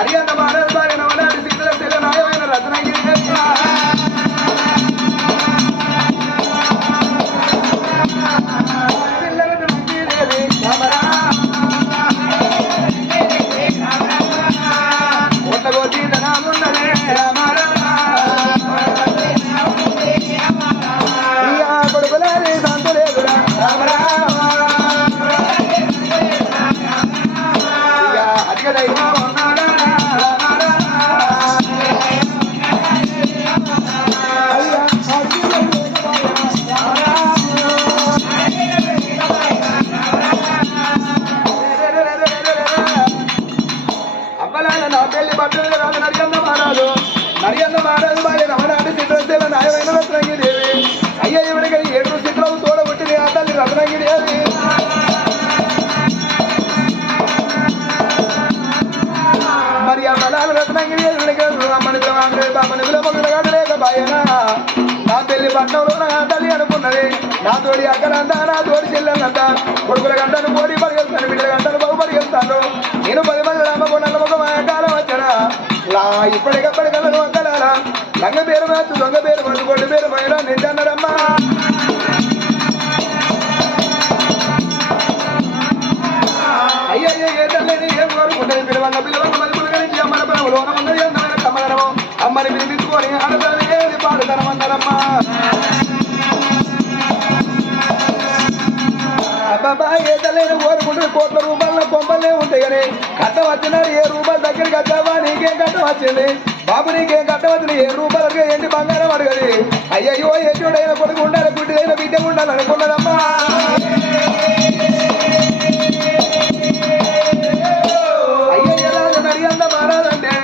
నరియన్న మానవ నవనాటి సిద్ధుల శిల నాయమైన రత్నగిరి నరియన్న మహారాజు బాయ రమణాటి సిద్ధల నాయమైన రత్నగిరిదేవి అయ్య ఇవరికి 7 సిద్ధలు తోడగొట్టింది ఆ తల్లి రత్నగిరిదేవి మరి ఆ బలాలు రత్నగిరిదేవి అమ్మని పిలవలేక బాయనా నా పెళ్లి పట్టణంలో నా తల్లి అనుకున్నది నా తోడి అక్కడంతా నా తోడి చెల్లెలంతా కొడుకుల గంటను పోటీ పరిగెళ్తాను బిడ్డల గంటను బాగు పరిగెళ్తాను నేను 10 మంది రామకొండ ఒక కాలం వచ్చానా ఇప్పటికప్పటికల్లా అక్కడారా లంగ పేరు మార్చు దొంగ పేరు మందు కొట్టు పేరు మైరా నిండన్నాడమ్మా అయ్యయ్య ఏదలేదు ఏం కోరుకుంటుంది పిల్లవన్న మలుపులు కలిసి అమ్మల పొలంలో ఉన్నది అందమైన కమ్మదనము అమ్మని పిలిపించుకొని ఆడదాని ఏది పాడుతనమన్నారమ్మా అబ్బాబా ఏదలేని కోరుకుంటుంది కోట్ల రూపాయల కొంపలే ఉంటాయి కానీ కట్టం వచ్చినాడు 7 రూపాయలు దగ్గరికి వచ్చావా నీకేం కట్టం వచ్చింది బాబు నీకేం కట్టం వచ్చింది 7 రూపాయలకి ఏంటి బంగారం అడగది అయ్యయ్యో ఎటుడైన కొడుకు ఉండాలి గుడ్డిదైన బిడ్డ ఉండాలి అనుకున్నదమ్మా అయ్యయ్య రాజు నడియంద మారాదంటే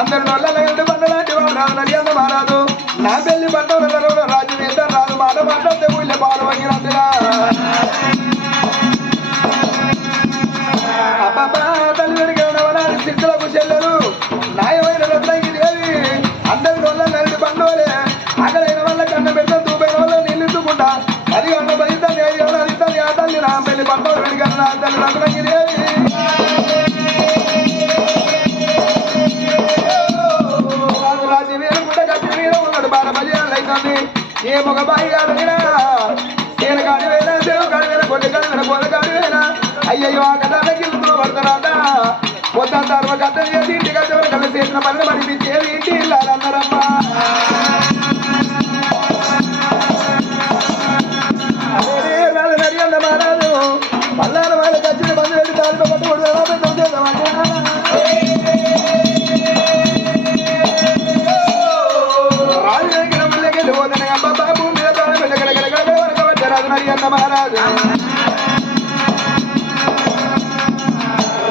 అందరు నొల్లలాంటి బండలాంటి వాడు రాదు నడియంద మారాదు నా పెళ్లి పట్టణంలో రాజు ఎంత రాదు మాట పట్టంతే ఊళ్ళో పాలు వంగినట్టుగా అబ్బాబా తల్లి నవనాటి సిద్ధులకు చెల్లెలు నాయమైన రత్నగిరిదేవి అందరి వల్ల నల్లి పండుగలే అక్కడైన వల్ల కన్న పెట్ట దూపైన వల్ల నిలుచుకుంటా అది అన్న బలితాన్ని అది ఆ తల్లి నా పెళ్లి పండుగ వెడిగన్న నా తల్లి రత్నగిరిదేవి రాజు వేలుకుంట కత్తి మీద ఉన్నాడు 12 బజార్లు అవుతుంది ఏ మగ బాయి కాదైనా నేను కాడివేనా చెరువు కాడివేనా కొన్ని కాడివేనా పొల కాడివేనా అయ్యయ్యో ఆ కథలకి పడతారాట పొద్దున్న తర్వాత కథలు చేసి ఇంటికి వచ్చేవారు కథ చేసిన పనులు మరిపించేది ఇంటి ఇల్లాలన్నారమ్మా నడియంద మహారాజు పల్లాల వాళ్ళకి వచ్చిన బంధు వెళ్ళి తాలిపై పట్టుకోడు రాజు దగ్గర మళ్ళీ వెళ్ళిపోతాను అబ్బా భూమి మీద వరకు నడియంద మహారాజు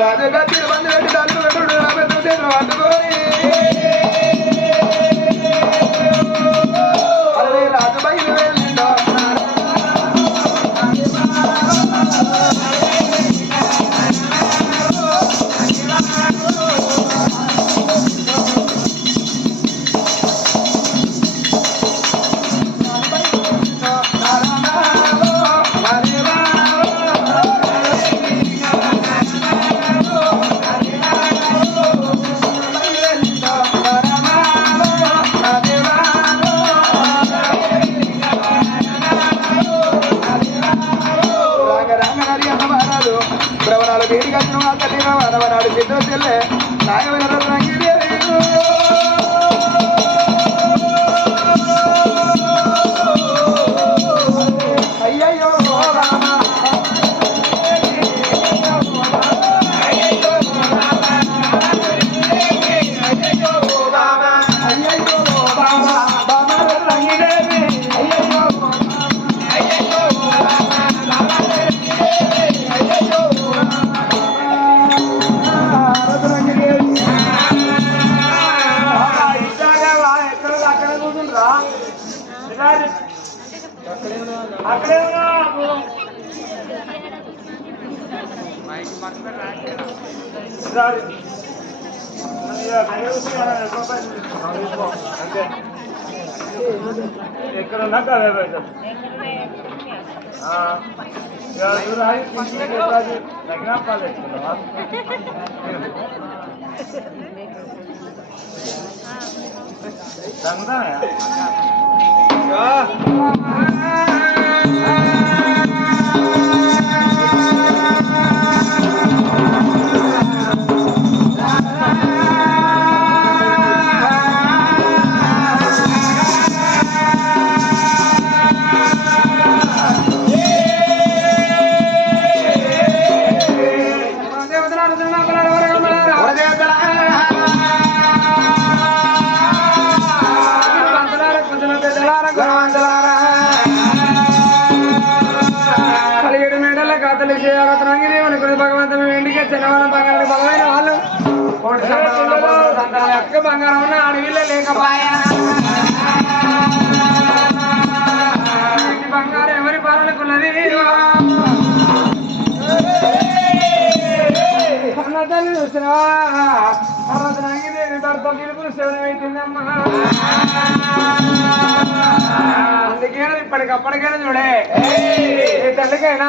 రాజు గట్టిన బంధు పెట్టి దాని పెట్టుడు రాబెద్దు చేతులు పట్టుకొని అదే రాజు బయలు వెళ్ళిండో ప్రవరాలు వేడిగా తల్లి రవనాడు సిద్ధ చెల్లె నాయమైన రత్నగిరి అయ్యయ్యో ఎక్కడ ఉన్నాక భగవంతుని ఇంటికి చిన్నవాళ్ళ బంగారం బలమైన వాళ్ళు అక్క బంగారం ఉన్న అడవిలో లేకపోయా బంగారం ఎవరి పాలనకున్నది అన్న తల్లి చూసినా భర్త పిలుపులు శివనమైతుందమ్మా అందుకేనా ఇప్పటికప్పటికైనా చూడే ఏ తల్లికైనా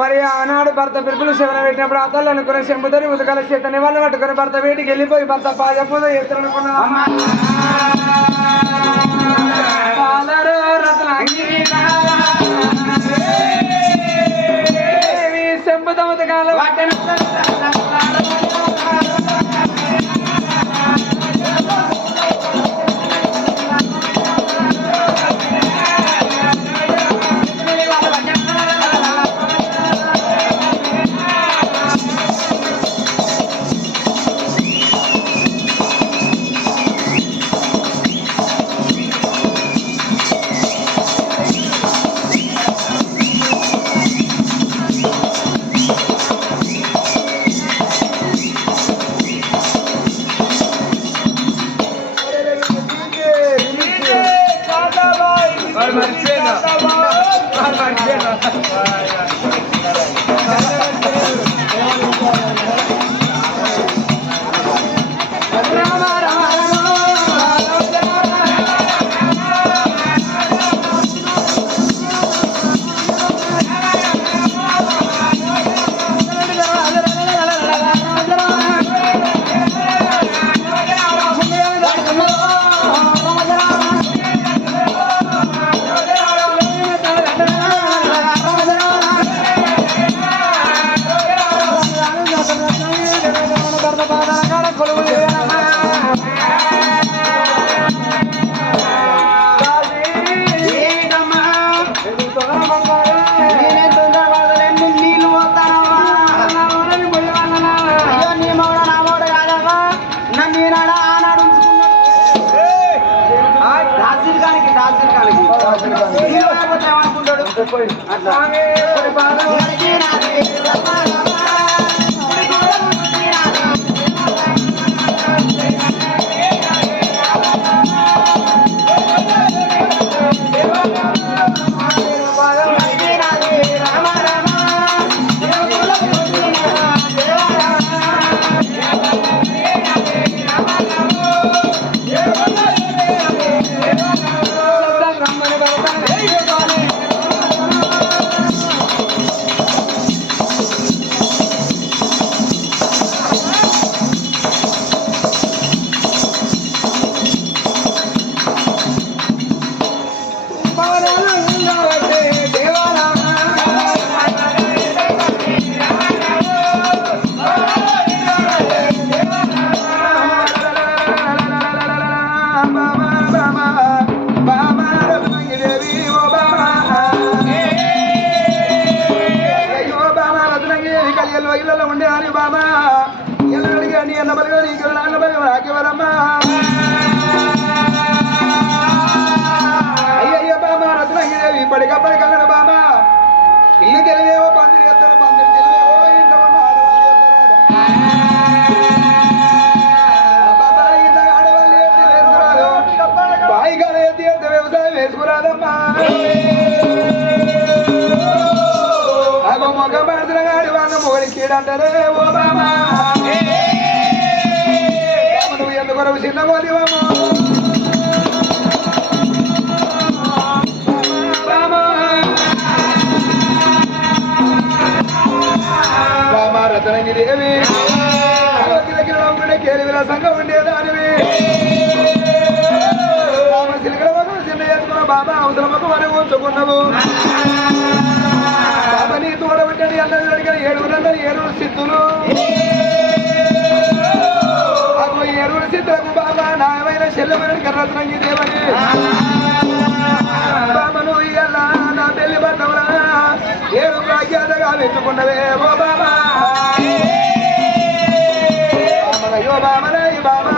మరి ఆనాడు భర్త పిలుపులు శివన పెట్టినప్పుడు ఆ తల్లి అనుకునే చెంపుతని ఉదకాల చేతని వాళ్ళు పట్టుకుని భర్త వేటికి వెళ్ళిపోయి భర్త పాజపూజ ఎత్తునుకున్నా చెంపుత ఉదకాల ఇళ్ళలో ఉండే అని బాబా ఎలా అడిగా నీ అన్న బలిగా నీకు నాన్న బలి నాకెవరమ్మా అయ్యయ్య బాబా రత్నగిరి ఇప్పటికప్పటి కలడు బాబా ఇల్లు తెలివేవో పందిరి ఎత్తారు పందిరి తెలివేవో ఇంట్లో ఉన్న ఆడవాళ్ళు ఎత్తి వేసుకురాదు బాయిగానే ఎత్తి ఎత్తి వ్యవసాయం వేసుకురాదమ్మా మొగ పడుతున్నగాడి వాళ్ళ మొగలికేడంటారే ఓ బాబా నువ్వు ఎందుకు చిన్న పోదివమ్మా రతనంగి దేవి కేలి విలాసంగా ఉండేదానివి సిలికల మొక్క చిన్న చేసుకున్న బాబా అవసరం మొక్క మరి ఉంచుకున్నావు బాబా నీ తోడబట్టాడు అందరూ అడిగిన 7 సిద్ధులు అప్పుడు 7 సిద్ధులకు బాబా నాయమైన చెల్లెమైన రతనంగి దేవని బాబను ఇయ్యాల నా పెళ్లి పట్టవులా 7 ప్రాఖ్యాతగా మెచ్చుకున్నవే ఓ బాబా అయ్యో బామరాయి బాబా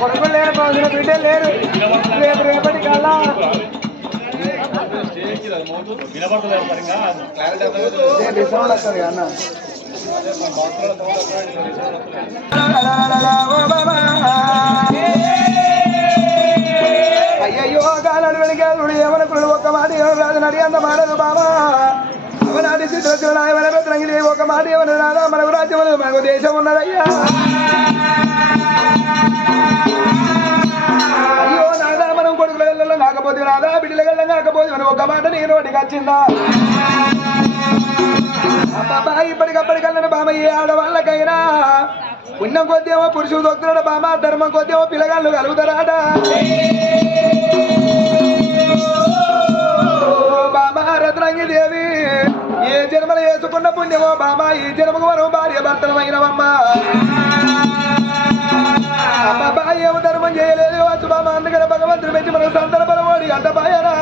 కొడుకులు లేరు బాగుంది బిడ్డలు లేరు రేపు రేపటి కల్లా అన్న అయ్యయ్యో గాలను వెలిగాడు ఏమనుకున్నాడు ఒక్క మాట రాదు నడి అంత మాడదు బాబా అవనాటి చిత్రచుడు ఆయన రంగిలి ఒక మాట ఏమన్నా రాదా మనకు రాజ్యం మనకు దేశం ఉన్నదయ్యా అయ్యో నాదా మనం కొడుకుల గల్లలో కాకపోతే రాదా బిడ్డల గల్ల కాకపోతే మనం ఒక మాట నేను వాటికి వచ్చిందా బాబా ఇప్పటికప్పటికల్లని బామ ఏ ఆడవాళ్ళకైనా పుణ్యం కొద్దేమో పురుషుడు దొక్కుతాడు బామ ధర్మం కొద్దేమో పిల్లగాళ్ళు కలుగుతారాట బాబా రత్నంగి దేవి ఏ జన్మలు వేసుకున్న పుణ్యమో బాబా ఈ జన్మకు మనం భార్య భర్తలమైనవమ్మా బాబా ఏమో ధర్మం చేయలేదు వచ్చు బాబా అందుకనే భగవంతుడు పెంచి మనకు సందర్భోడి అంటపాయనా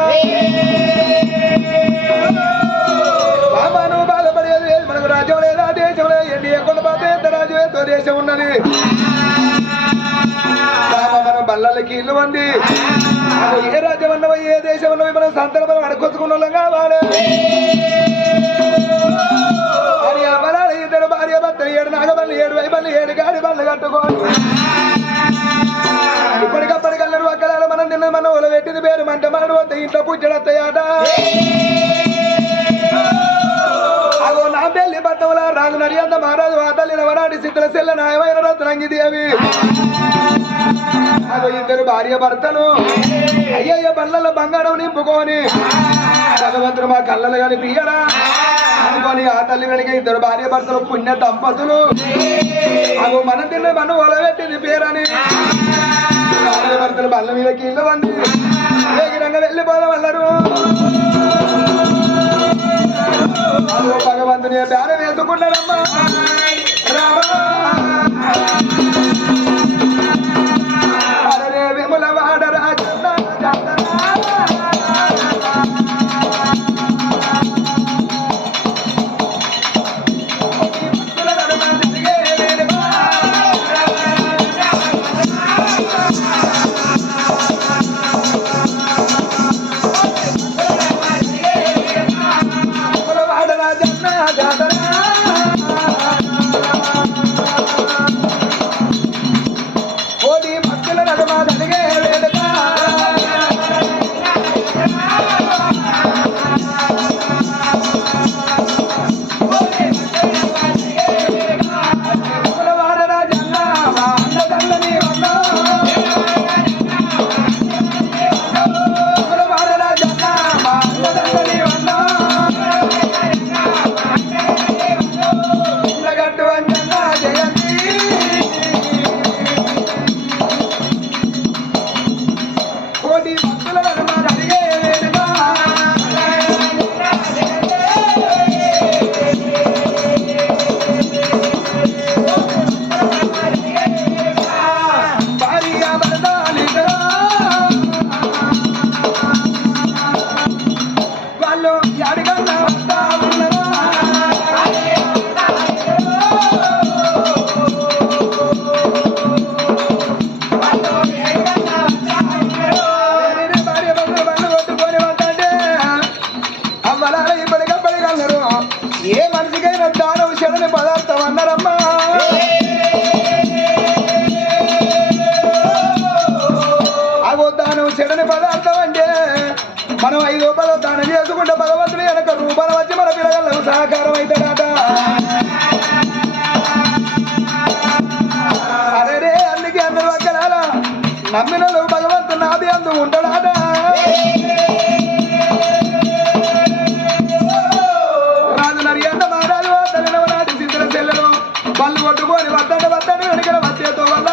బాబా నువ్వు బాధపడేది లేదు మనకు రాజ్యం లేదా దేశం లేదు ఎండి ఎక్కడ పోతే ఎంత రాజ్యం ఎంతో దేశం ఉన్నది బాబా మనం బల్లలకి ఇల్లు ఉంది ఏ రాజ్యం ఉన్నవో ఏ దేశం ఉన్నవి మనం సందర్భం అడుకొచ్చుకున్న వాళ్ళం కావాలి ఇద్దరు భార్య భర్త 7 నాగబల్లి 7 వైబల్లి 7 గాడి బళ్ళు కట్టుకోవాలి ఇప్పటికప్పటికల్లరు అక్కడాలు మనం తిన్నది మనం ఒల పెట్టింది పేరు మంట మాడు వద్ద ఇంట్లో పుచ్చడత్తయాట అగో నా పెళ్లి పట్టంలా రాజు నడియంత మహారాజు ఆ తల్లి నవనాటి సిద్ధుల సెల్ల నాయమైన రత్నంగి దేవి అగో ఇద్దరు భార్య భర్తలు అయ్యయ్య బళ్ళలో బంగారం నింపుకొని భగవంతుడు మా కళ్ళలు కానీ పియ్యడా అనుకొని ఆ తల్లి వెనక ఇద్దరు భార్య భర్తలు పుణ్య దంపతులు అగో మనం తిన్న మనం ఒలబెట్టింది పేరని భార్య భర్తలు బల్ల మీద కీళ్ళు వంది వేగిరంగా వెళ్ళిపోవల్లరు అదో భగవంతుని బేరం వేసుకున్నాడమ్మా అరే విమల వాడరాజ మనం 5 రూపాయలు దానం చేసుకుంటే భగవంతుడు వెనక రూపాయలు వచ్చి మన పిల్లలకు సహకారం అవుతాడట. అరే అందుకే అందరూ అక్కడాల నమ్మిన భగవంతుడు నాది అందు ఉంటాడాట. రాజు నరియంత మహారాజు తల్లినవనాటి సిద్ధుల చెల్లెలు పళ్ళు కొట్టుకొని వద్దండి వెనకల వచ్చేతో వల్ల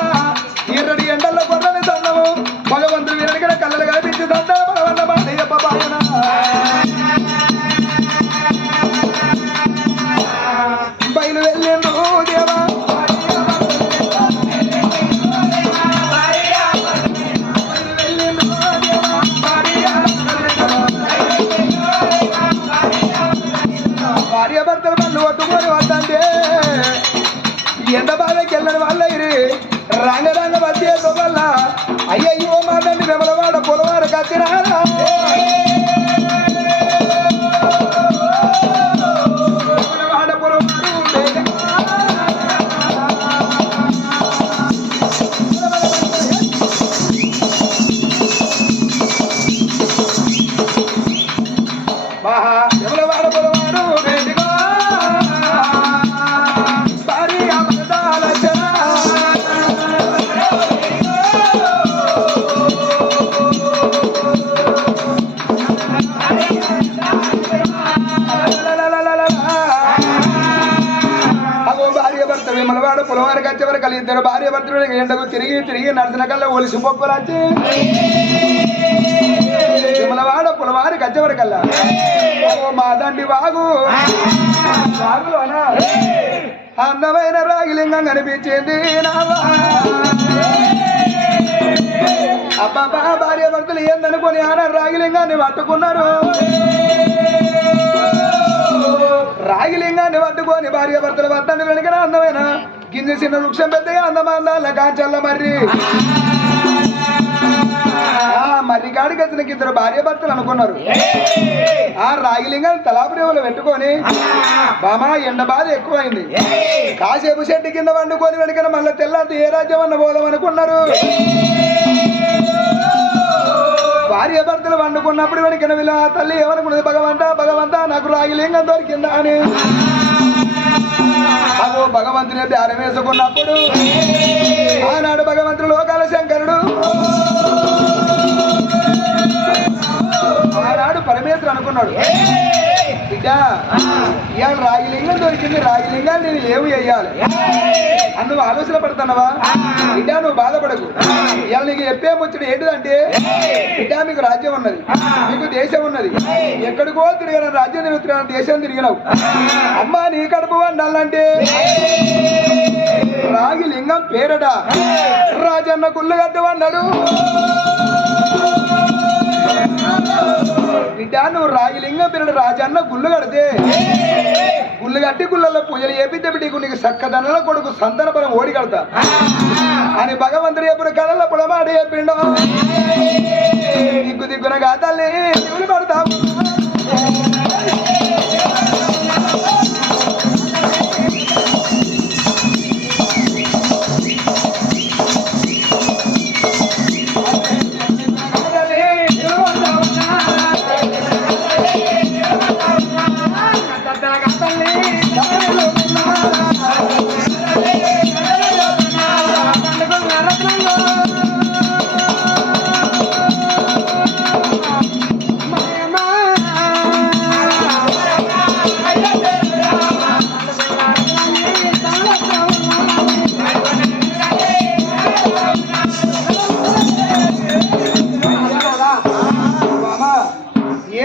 ఎర్రడి ఎండల్లో కొర్రని సన్నము భగవంతుడు వెనకల కళ్ళలు కనిపించి దండ వల్ల మాదయ్యప్ప బాయన బయలు వెళ్ళిండు దేవా. భార్య భర్తలు పళ్ళు కొట్టుకొని వద్దంటే ఎంత బాధకి వెళ్ళని వాళ్ళ రంగ వచ్చేతో వల్ల అయ్యయ్యో మాటండి వెమలవాడ పొలవారు కచ్చినారా. విమలవాడు పొలవారికి వచ్చేవారు కలిగి ఇద్దరు భార్య భర్తలు ఎండకు తిరిగి నడిచిన కల్లా ఒలిసి పొక్కురాచి విమలవాడ పొలవారికి వచ్చేవారు కల్లా మా దండి వాగులోన అందమైన రాగిలింగం కనిపించింది. అబ్బా భార్య భర్తలు ఏందనుకొని ఆన రాగిలింగాన్ని పట్టుకున్నారు. రాగిలింగాన్ని పట్టుకొని భార్య భర్తలు వద్దండి వెనకనే అందమైన గింజ చిన్న వృక్షం పెద్దగా అందమాందాల కాంచల్ల మర్రి కాడికి వచ్చిన ఇద్దరు భార్య భర్తలు అనుకున్నారు. ఆ రాగిలింగాన్ని తలాపురేవులు పెట్టుకొని బామా ఎండ బాధ ఎక్కువైంది కాసేపు చెట్టు కింద వండుకొని వెనకన మళ్ళీ తెల్లారి ఏ రాజ్యం అన్న పోదాం అనుకున్నారు. భార్య భర్తలు వండుకున్నప్పుడు వెనకన వీళ్ళ తల్లి ఏమనుకున్నది, భగవంతా నాకు రాగిలింగం దొరికిందా అని. అదో భగవంతుని ధ్యానం వేసుకున్నప్పుడు ఆనాడు భగవంతుడు లోకాల శంకరుడు ఆనాడు పరమేశ్వరు అనుకున్నాడు, బిడ్డ ఇవాళ రాగిలింగం దొరికింది, రాగిలింగాన్ని నేను ఏమి చెయ్యాలి అందువు ఆలోచన పడుతున్నావా? బిడ్డ నువ్వు బాధపడకు, ఇవాళ నీకు చెప్పే ముచ్చడు ఏంటిదంటే బిడ్డ మీకు రాజ్యం ఉన్నది, మీకు దేశం ఉన్నది, ఎక్కడికో తిరిగిన రాజ్యం తిరుగుతున్నావు, దేశం తిరిగినావు. అమ్మా నీ కడుపు వండాలంటే రాగిలింగం పేరట రాజన్న గుళ్ళు కట్టమన్నాడు. బిడ్డ నువ్వు రాగిలింగం పేరట రాజన్న గుళ్ళు కడితే గుళ్ళు కట్టి గుళ్ళల్లో పూజలు చేపితే బిడ్డకు నీకు చక్కదనల కొడుకు సంతాన పరం ఓడి కడతా అని భగవంతుడు ఎప్పుడు కళల్లో పొడమాడి చెప్పిండో. దిక్కున గాతల్ని దేవుడు పడతావు.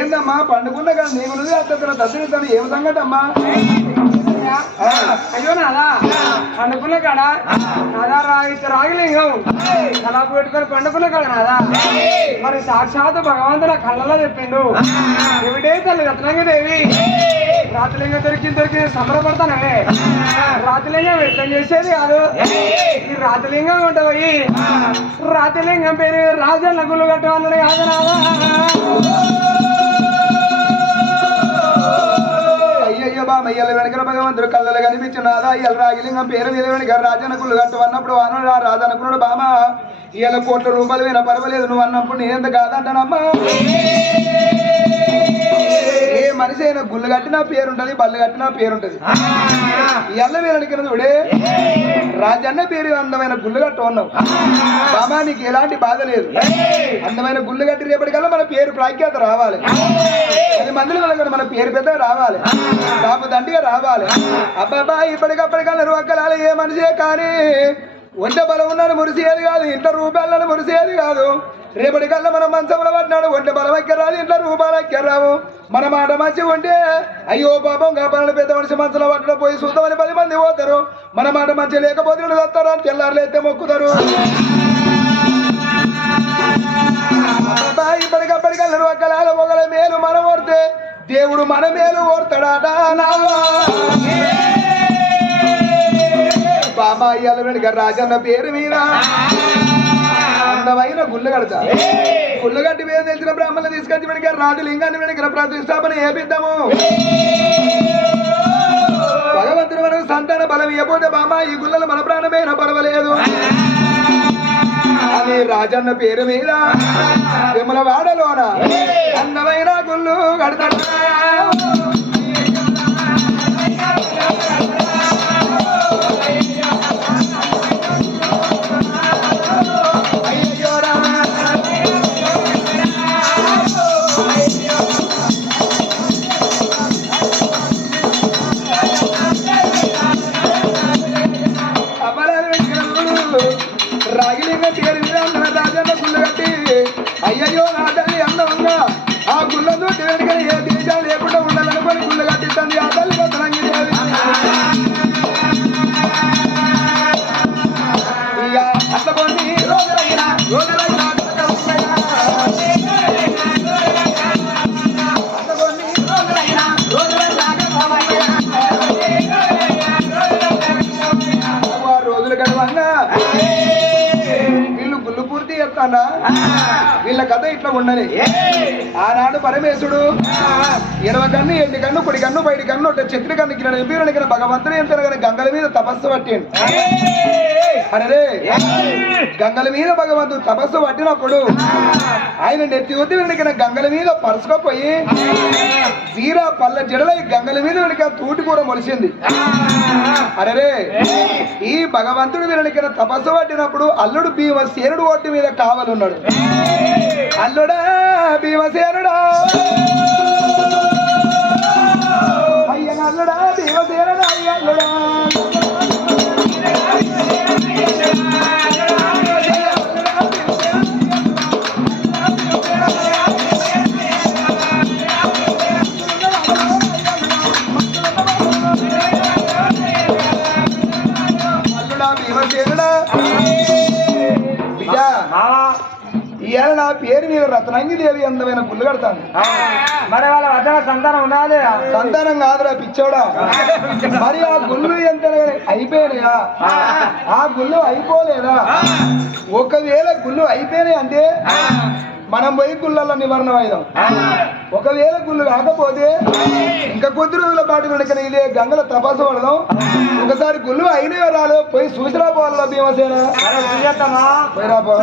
ఏందమ్మా పండుకున్నా కానీ నీకు నువ్వు అత్తను దర్శనిస్తాను ఏం సంగతి అమ్మా? అయ్యో నాదా పండుకున్న కాడ నాదా రాగిలింగం అలా పెట్టుకొని పండుకున్న కాడ నాదా మరి సాక్షాత్ భగవంతుడు కళ్ళలో చెప్పిండు, ఎవిడే తల్లి రత్నంగదేవి రాతిలింగం దొరికి సంబరపడతానే. రాతిలింగం వ్యక్తం చేసేది కాదు, ఈ రాతిలింగం ఉంట పోయి రాతిలింగం పేరు రాజన్న గుళ్ళు కట్టమన్నాడు కాదు నాదా. అయ్యయ్యో బామయ్యల వెనకల భగవంతుడు కళ్ళలు కనిపించినాదా ఇవాళ రాగిలింగం పేరు మీద వెనక రాజనకులు కట్టమన్నప్పుడు అన్నాడు. ఆ రాజనుకున్నాడు, బామ ఇవాళ ₹1 వినా పర్వాలేదు నువ్వు అన్నప్పుడు నేనెంత కాదంటానమ్మా. మనిషి అయినా గుళ్ళు కట్టినా పేరుంటది, బళ్ళు కట్టినా పేరుంటది. ఎల్ల వీరనికిన చూడే రాజన్న పేరు అందమైన గుళ్ళు కట్ట ఉన్నావు బామా, నీకు ఎలాంటి బాధ లేదు. అందమైన గుళ్ళు కట్టి రేపటికల్లా మన పేరు ప్రాఖ్యాత రావాలి, 10 మందిలో మన పేరు పెద్దగా రావాలి, బాబు దండిగా రావాలి. అబ్బాబా ఇప్పటికప్పటికల్లా ఒక్కలాలి ఏ మనిషే కానీ ఒంట బలం ఉన్నాడు మురిసేది కాదు, ఇంట్లో రూపాయలను మురిసేది కాదు. రేపటికల్లా మనం మంచంలో పడినాడు ఒంట బలం ఎక్కరాదు, ఇంట్లో రూపాయలు ఎక్కరావు. మన మాట మంచిగా ఉంటే అయ్యో పాపం కాపాలని పెద్ద మనిషి మంచంలో పట్టడం పోయి చూద్దామని 10 మంది పోతారు. మన మాట మంచిగా లేకపోతే వస్తారు అని తెల్లారులు అయితే మొక్కుతారు. ఇప్పటికప్పటికల్లా ఒక్కలాల ఒకల మేలు మనం ఓడితే దేవుడు మన మేలు ఓడతాడా బాబా. ఇయ్యాల వెనుక రాజన్న పేరు మీద అందమైన గుళ్ళు కడతా, గుళ్ళు కట్టి మీద తెలిసిన బ్రాహ్మణులు తీసుకొచ్చి వెనుక రాజలింగాన్ని వెనుక ప్రతిష్టాపన చేపిద్దాము. భగవంతుడు మనకు సంతాన బలం ఇవ్వకపోతే బామా ఈ గుళ్ళలో మన ప్రాణమైనా పర్వాలేదు అని రాజన్న పేరు మీద విమల వాడలోన అందమైన గుళ్ళు కడతాడు. రాగిలింగ పేరు మీద అందన రాజన్న గుళ్ళు కట్టి అయ్యయ్యో నా తల్లి అందమంగా ఆ గుళ్ళతో దేవుడికి ఏ దేశాలు లేకుండా ఉండాలనుకొని గుళ్ళు కట్టిస్తుంది ఆ తల్లి బతలంగి దేవి. ఇక అట్లా కొన్ని రోజులైనా రోజులు గడవంగా వీళ్ళు గుళ్ళు పూర్తి చెప్తానా వీళ్ళ కథ ఇట్లా ఉండని. ఆనాడు పరమేశుడు 20 కన్ను 8 కన్ను 10 కన్ను 5 కన్ను చెత్రి కన్ను వీరునికి భగవంతుడు ఎంత గంగల మీద తపస్సు పట్టిండు. అరే గంగల మీద భగవంతుడు తపస్సు పట్టినప్పుడు ఆయన నెత్తి ఒత్తి వెనుక గంగల మీద పరుచుకోపోయి వీరా పళ్ళ జడలై గంగల మీద వెనుక తూటి కూర మొలిసింది. అరే ఈ భగవంతుడు వెనుక తపస్సు పట్టినప్పుడు అల్లుడు భీమసేనుడు ఒట్టి మీద కావాలన్నాడు. అల్లుడా భీమసేనుడా అయ్య అల్లుడా భీమసేనుడా అయ్య అల్లుడా ఇవాళ నా పేరు మీద రత్నంగి దేవి అందమైన గుళ్ళు కడతాను. మరి వాళ్ళ వద్ద సంతానం ఉండాలి. సంతానం కాదురా పిచ్చోడా. మరి ఆ గుళ్ళు ఎంత అయిపోయినాయా? ఆ గుళ్ళు అయిపోలేదా? ఒకవేళ గుళ్ళు అయిపోయినాయి అంటే మనం పోయి గుళ్ళల్లో నివారణ వాయిదాం. ఒకవేళ గుళ్ళు కాకపోతే ఇంకా కొద్ది రోజుల పాటు వెనక ఇదే గంగల తపస్సు పడదాం. ఒకసారి గుళ్ళు అయినవే రాలేదు పోయి చూసిరా పోవాల భీమసేన పోయిరాపో.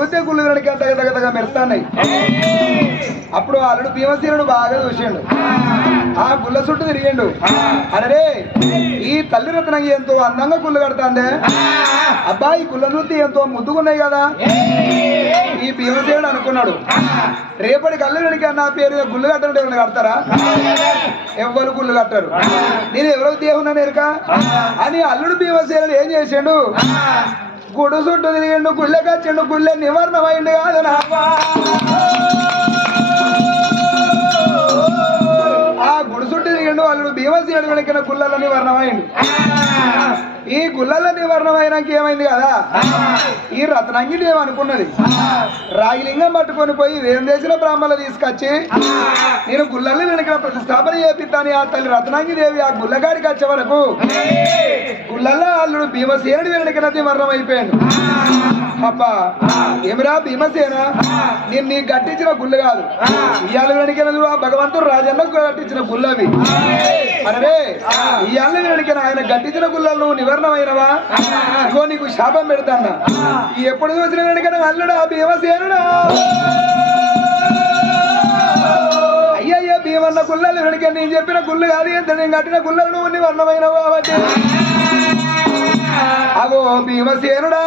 చూస్తే గుళ్ళు వెనక తగ మెరుతున్నాయి. అప్పుడు అల్లుడు భీమసేనుడు బాగా చూసిండు. ఆ గుళ్ళ చుట్టూ తిరిగిండు. అరే ఈ తల్లి రత్నంగి ఎంతో అందంగా గుళ్ళు కడతాండే, అబ్బా ఈ గుళ్ళ చూస్తే ఎంతో ముద్దుకున్నాయి కదా. ఈ భీమసేనుడు అనుకున్నాడు, రేపటి కళ్ళు వెనక నా పేరు గుళ్ళు కట్టడం ఎవరైనా కడతారా? ఎవ్వరు గుళ్ళు కట్టారు. నేను ఎవరో దేవున్నాను ఎరుక అని అల్లుడు భీమసేనుడు ఏం చేసిండు, గుడు చుట్టూ తిరిగిండు, గుళ్ళె కచ్చిండు, గుళ్ళె నివారణమైండు కాదు నా. ఆ గుడి చుట్టూ తిరిగిండు అల్లుడు భీమసేనుడు వెనకిన గుళ్ళల్లో నివారణమైండు. ఈ గుళ్ళల్లో నివారణమైనాక ఏమైంది కదా, ఈ రత్నంగిని ఏమనుకున్నది, రాగిలింగం పట్టుకొని పోయి వేం దేశంలో బ్రాహ్మణులు తీసుకొచ్చి నేను గుళ్ళల్లో వెనక ప్రతిష్టాపన చేపిస్తాను. ఆ తల్లి రత్నాంగి దేవి ఆ గుళ్ళగాడికి వచ్చే వరకు గుళ్ళల్లో అల్లుడు భీమసేనుడు వెనక నివారణం అయిపోయాడు. అబ్బా ఏమిరా భీమసేన, నేను నీకు కట్టించిన గుళ్ళు కాదు, ఇవాళ వెనకనదు ఆ భగవంతుడు రాజన్నకు కట్టించిన గుళ్ళవి. అరే ఇవాళ వెనక ఆయన కట్టించిన గుళ్ళలు నువ్వు నివారణమైనవా, ఇగో నీకు శాపం పెడతాన్నా. ఎప్పుడు చూసిన వెనకన అల్లుడా భీమసేనుడా, అయ్యయ్య భీమన్న గుళ్ళలు వెనక నేను చెప్పిన గుళ్ళు కాదు, ఎంత నేను కట్టిన గుళ్ళలు నువ్వు నివారణమైనవు కాబట్టి. అగో భీమసేనుడా,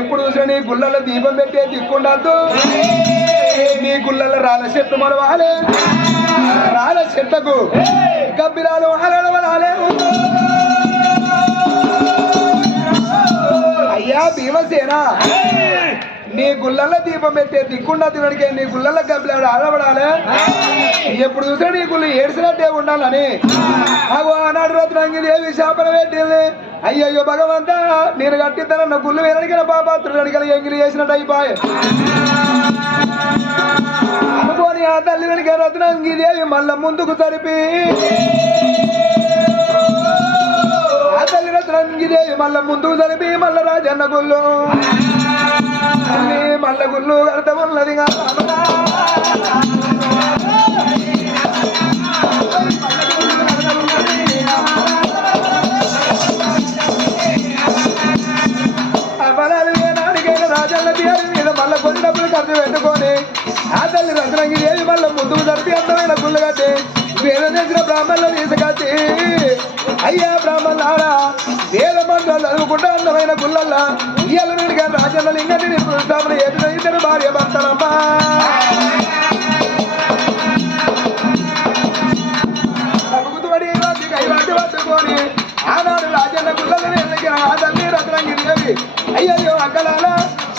ఎప్పుడు చూసినా నీ గుళ్ళలో దీపం పెట్టే దిక్కుండద్దు, నీ గుళ్ళలో రాళ్ళ చెట్టు మరవాలే, రాళ్ళ చెట్లకు గబ్బిరాలు ఆలడవలాలే. అయ్యా భీమసేన, నీ గుళ్ళల్లో దీపం పెట్టే దిక్కుండద్దు వెనకే, నీ గుళ్ళల్లో గబ్బిరాలు ఆడబడాలి, ఎప్పుడు చూసినా నీ గుళ్ళు ఏడ్చినట్టే ఉండాలని అగో ఆనాడు రత్నంగి దేవి శాపన పెట్టింది. అయ్యయ్యో భగవంతా, నేను కట్టిద్దనన్న గుళ్ళు వెనడిగిన పాపాత్రుడు వెనకలు ఎంగిలి చేసినట్టు అయిపోయి అనుకోని ఆ తల్లి వెనక రత్నంగి దేవి మళ్ళా ముందుకు జరిపి, ఆ తల్లి రత్నంగి దేవి మళ్ళా ముందుకు జరిపి మళ్ళా రాజన్న గుళ్ళు మళ్ళా గుళ్ళు కడతామన్నది కదా. రాజన్న పేరు మీద మళ్ళీ కొన్ని డబ్బులు ఖర్చు పెట్టుకొని ఆ తల్లి రత్నంగి దేవి మళ్ళీ ముందుకు జరిపి అందమైన గుళ్ళు కట్టి వేద చేసిన బ్రాహ్మణులు తీసుకొచ్చి, అయ్యా బ్రాహ్మణులారా వేద మంత్రాలు చదువుకుంటూ అందమైన గుళ్ళల్లా ఇయ్యాల నుండిగా రాజన్న లింగాన్ని ప్రతిష్టాపన చేసిన ఇద్దరు భార్య భర్తలమ్మా. కైవాటి పట్టుకొని ఆనాడు రాజన్న గుళ్ళని వెళ్ళిన ఆ తల్లి రత్నంగి దేవి అయ్యయ్యో అక్కలాల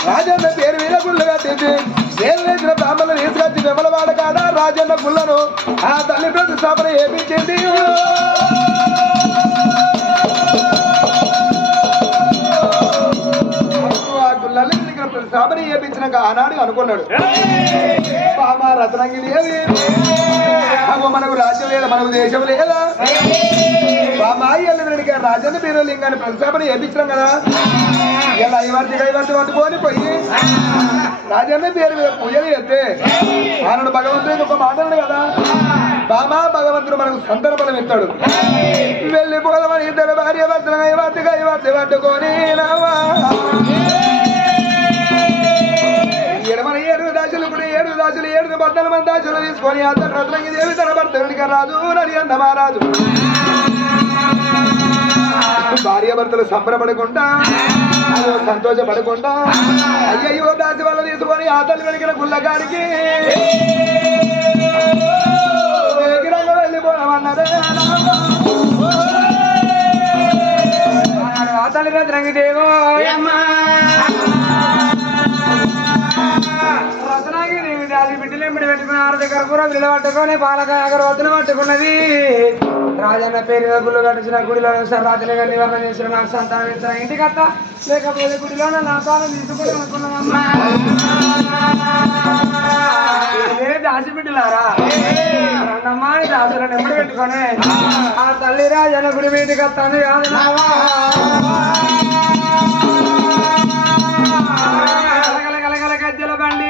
రాజన్న పేరు మీద గుళ్ళు కట్టింది. వేలు వేసిన బ్రాహ్మణులు తీసుకొచ్చి విమలవాడ కాడ రాజన్న గుళ్ళను ఆ తల్లి ప్రతిష్టాపన చేపించింది. ఆ గుళ్ళని ప్రతిష్టాపన చేపించినాక ఆనాడు అనుకున్నాడు, బామా రత్నంగి దేవి మనకు రాజ్యం లేదా, మనకు దేశం లేదా, బామాయి వెళ్ళిన రాజన్న పేరు లింగాన్ని ప్రతిష్టాపన చేపించినాం కదా, ఇలా ఐవర్తి పట్టుకొని పోయి రాజన్న పేరు మీద పూజలు చేస్తే ఆనాడు భగవంతుడు ఒక మాటలు కదా, బామా భగవంతుడు మనకు సందర్భం ఇస్తాడు. వెళ్ళిపోదామని ఇద్దరు భార్య భర్తలు ఐవర్తి పట్టుకొని మన 7 దాసులు కూడా 7 దాసులు 7 బట్టల మంది దాసులు తీసుకొని అతను రత్నంగి దేవి తన భర్త వెనుక రాజు నడి అంత మహారాజు భార్య భర్తలు సంబరపడకుండా సంతోషపడకుండా అయ్యయ్యో దాసి వల్ల తీసుకొని ఆ తల్లి వెనుక గుళ్ళగాడికి వెళ్ళిపోవన్నదే. ఆ తల్లి రత్నంగి దేవో రత్నాగి దేవి దాసి బిడ్డలు ఎంబడి పెట్టుకుని ఆరు కర్పూర విలువ పట్టుకొని పాలకాయ అగరవత్తును పట్టుకున్నది. రాజన్న పేరు గుళ్ళు కట్టించిన గుడిలో రాజులుగా నివారణ చేసిన నాకు సంతానం ఇచ్చిన ఇంటికత్త, లేకపోతే గుడిలో నా తాను తీసుకుని అనుకున్నామమ్మా. దాసి బిడ్డలారా రెండమ్మా దాసులను ఎంబడి పెట్టుకొని ఆ తల్లి రాజన్న గుడి మీదకి వస్తాను కాదు గజ్జల బండి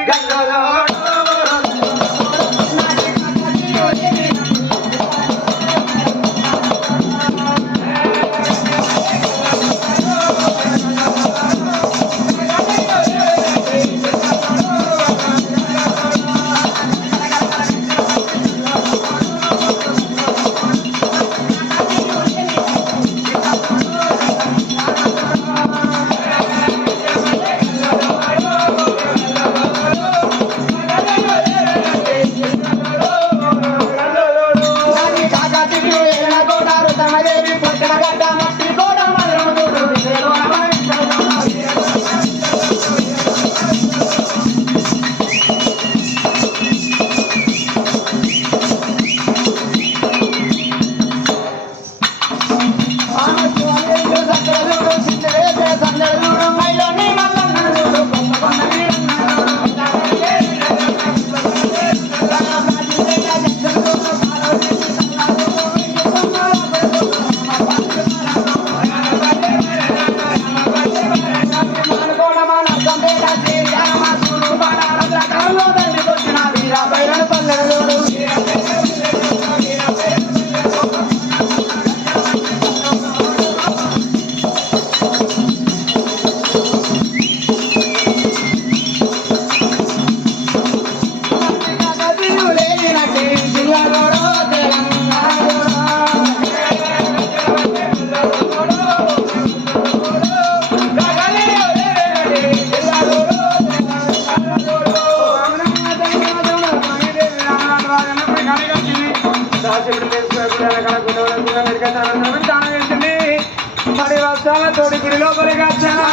తోడి గుడి లోపలికి వచ్చానా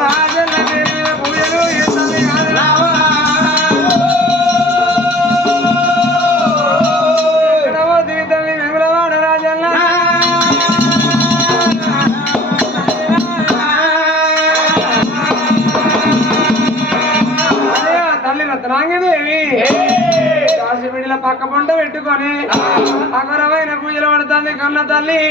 రాజన్న పేరు మీద పూజలు చేస్తాను కాదు ఎక్కడవో దిగుతుంది విమలవాడ రాజన్న తల్లి రత్నాంగదేవి కాశీపిడిల పక్క పంట పెట్టుకొని అగరమైన పూజలు పడుతుంది కన్న తల్లి